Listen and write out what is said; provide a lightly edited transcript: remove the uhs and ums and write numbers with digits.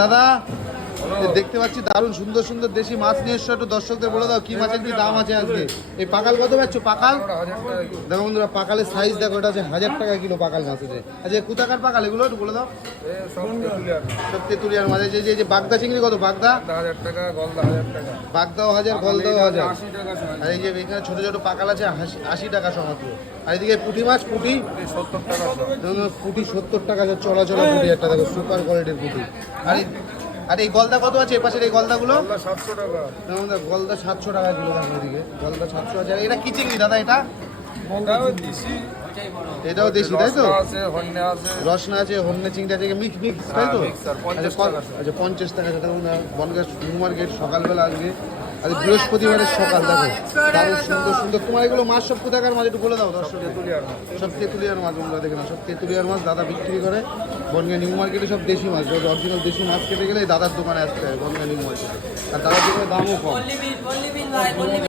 দাদা দেখতে পাচ্ছি দারুণ সুন্দর সুন্দর দেশি মাছ নিয়ে এসছো, একটু দর্শকদের বলে দাও কি মাছের কি দাম আছে আজকে। এই পাকাল কত পাচ্ছ? পাকাল দেখো বন্ধুরা, পাকালের সাইজ দেখো, এটা আছে 1000 টাকা কিলো পাকাল মাছ আছে। আচ্ছা কোথাকার পাকাল এগুলো একটু বলে দাও। সব তেঁতুলিয়ার মাছ। যে বাগদা চিংড়ি কত? বাগদা 1000 টাকা, গলদা 1000 টাকা, বাগদাও 1000, গলদাও 1000। 80 টাকা। আর এই যে এখানে ছোট ছোট পাকাল আছে 80 টাকা সমাত্র। আর এদিকে পুঁটি মাছ, পুঁটি 70 টাকা। পুঁটি 70 টাকা, চলা চলা পুঁটি একটা দেখো, সুপার কোয়ালিটির পুঁটি। আর এই গলদা কত আছে? এই পাশের এই গলদাগুলো 700 টাকা। গলদা 700 টাকা কিলো দাম। এদিকে গলদা 700 আছে। এটা কি চিংড়ি দাদা? এটা এটাও দেশি তাই তো? রসনা আছে, হন্যে চিংড়ি আছে, মিক্স মিক্স তাই তো? আচ্ছা 50 টাকা। সেটা বনগাঁ নিউ মার্কেট সকালবেলা আজকে, আজ বৃহস্পতিবারের সকাল দেখো, দারুণ সুন্দর সুন্দর। তোমার এগুলো মাছ সব কোথাকার মাছ একটু বলে দাও দর্শক। সব তেঁতুলিয়ার মাছ তোমরা দেখে না, সব তেঁতুলিয়ার মাছ দাদা বিক্রি করে বনগাঁ নিউ মার্কেটে। সব দেশি মাছ, অরিজিনাল দেশি মাছ খেতে গেলে দাদার দোকানে আসতে হয় বনগাঁ নিউ মার্কেটে। আর দাদার দোকানের দামও কম।